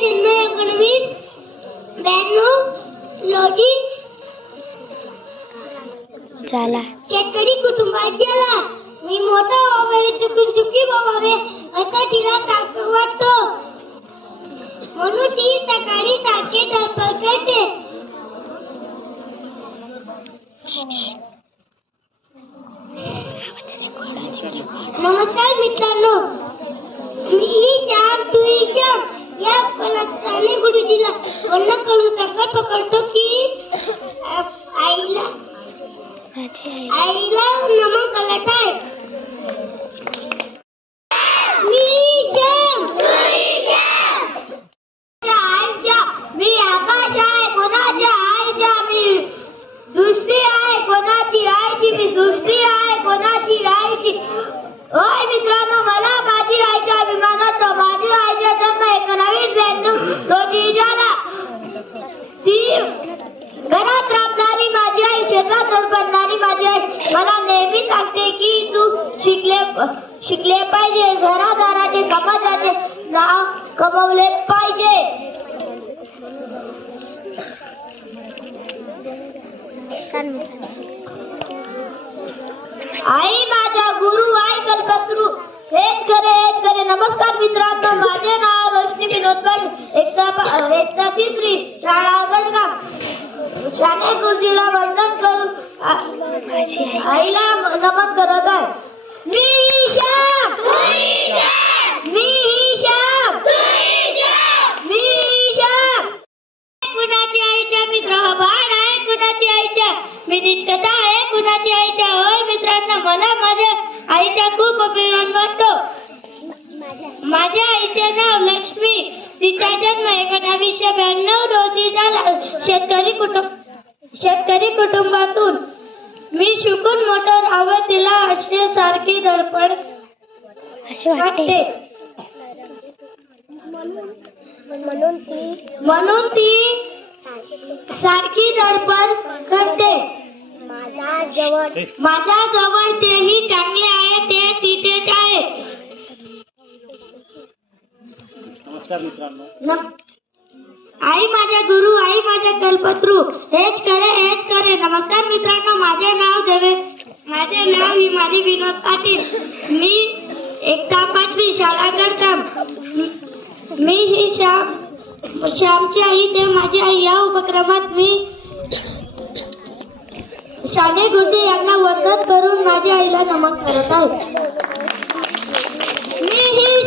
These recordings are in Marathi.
जन्म एकोणवीस ब्याण्णव रोजी झाला. शेतकरी कुटुंबात गेला मी मोठा व्हावे चुकून चुकी व्हावे असं तिला काकू वाटतो. म्हणून ती सकाळी ताके दर्पण करते. नमस्कार मित्रांनो मी श्याम तू श्याम या पलटाने गुरुजीला वर्ण करून प्रकट पकडतो की. आईला आईला नमन करत आहे कोणाची आईची? मी दृष्टी आहे कोणाची आईची? होय मित्रांनो मला माझी आईचा जन्म एकोणावीस ब्याण्णव. रोजी झाला ती घरात राबणारी माझी आई शेतात बनणारी माझी आई. मला नेहमी सांगते की तू शिकले शिकले पाहिजे. घरादाराचे समाजाचे नाव कमवले पाहिजे. आई माझा गुरु आई कल्पतरू हेच करे हेच करे नमस्कार मित्रांनो माझे नाव रोशनी विनोद पाटील एकता प- एकता तिसरी शाळा गडगाव शाने गुरुजीला वंदन करून आईला नमन करत आहे. मी श्याम कुणाची आईच्या मित्र? हा बाण आहे कुणाची आईच्या? मी निष्ठता आहे कुणाची आईच्या? होय मित्रांनो मला माझ्या आईचा खूप अभिमान वाटतो. माझ्या आईचे नाव लक्ष्मी. तिचा जन्म एकोणावीसशे ब्याण्णव रोजी झाला. शेतकरी कुटुंब शेतकरी कुटुंबातून. मी शिकून मोटर हवं तिला असण्यासारखी धडपड असे वाटते. म्हणून ती सारखी धडपड करते. माझा जवळ माझ्या जवळ तेही चांगले आहे ते तिथेच आहे नमस्कार मित्रांनो. आई माझ्या गुरु आई माझ्या कल्पतरू हेच करे हेच करे. नमस्कार मित्रांनो माझे नाव देवे माझे नाव हिमाली विनोद पाटील. मी एकता पाचवी शाळा गडकाम मी ही श्याम श्यामची आई ते माझी आई. या उपक्रमात मी शाले गुंडे यांना वंदन करून माझ्या आईला नमन करत आहे. मी ही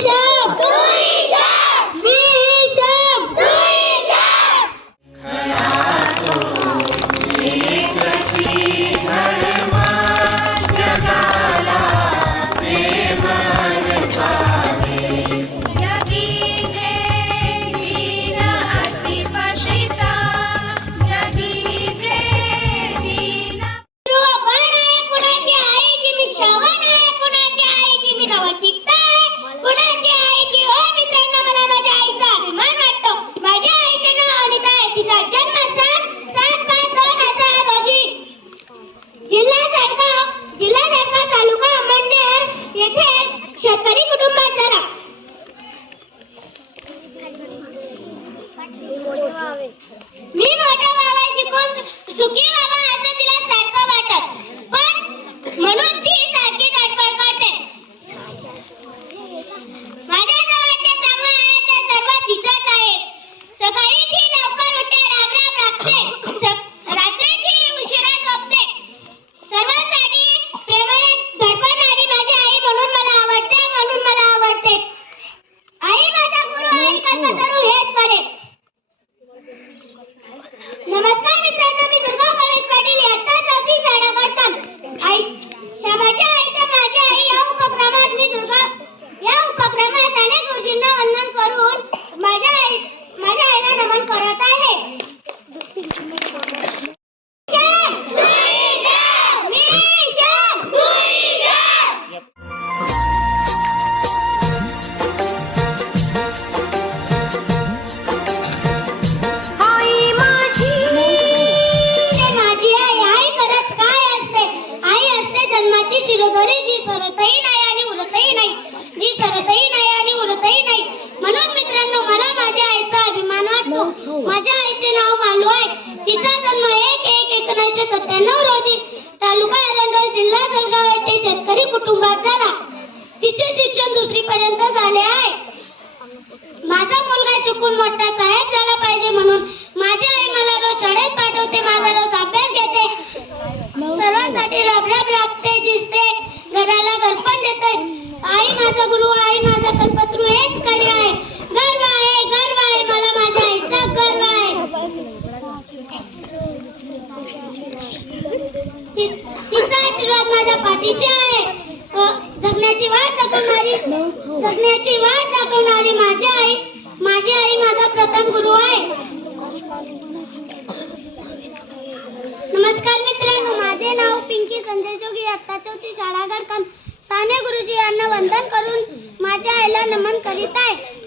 कुटुंबात एकोणीसशे सत्त्याण्णव रोजी तालुका एरंडोल जिल्हा जळगाव येथे शेतकरी कुटुंबात झाला. तिचे शिक्षण दुसरी पर्यंत झाले आहे. माझा मुलगा शिकून मोठा साहेब झाला पाहिजे म्हणून माझी आई मला रोज शाळेत पाठवते माझा रोज अभ्यास घेते. सर्वांसाठी रबराब राबते जिसते घराला घरपण देते. आई माझा गुरु आई माझा कल्पतरू हेच खरे आहे गर्व आहे गर्व आहे मला माझ्या आईचा गर्व आहे ति- आशीर्वाद माझ्या पाठीशी आहे. जगण्याची वाट दाखवणारी जगण्याची वाट दाखवणारी माझी आई माझी आई माझा प्रथम गुरु आहे. नमस्कार मित्रांनो माझे नाव पिंकी संजय जोगी आता चौथी शाळा गडकम साने गुरुजी यांना वंदन करून माझ्या आईला नमन करीत आहे.